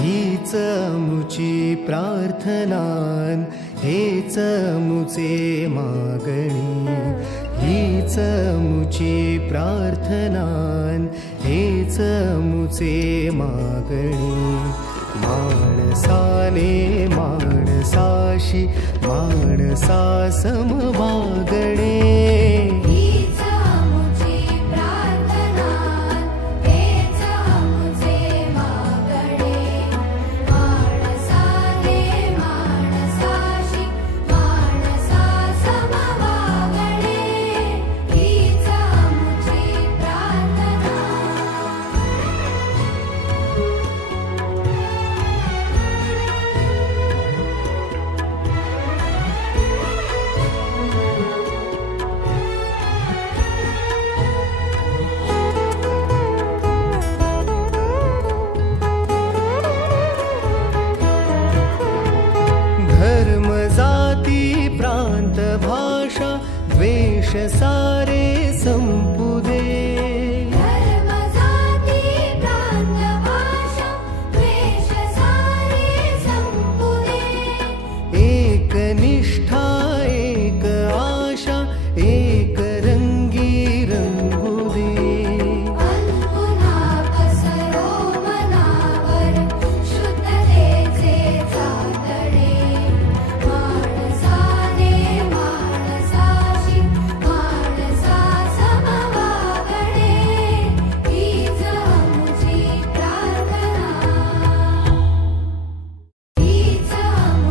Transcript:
हीच मुची प्रार्थनान, हेच मुचे मागणी. हीच मुची प्रार्थनान, हेच मुचे मागणी. माणसाने माणसाशी माणसा सम वागणे. धर्म जाती प्रांत भाषा द्वेष सारे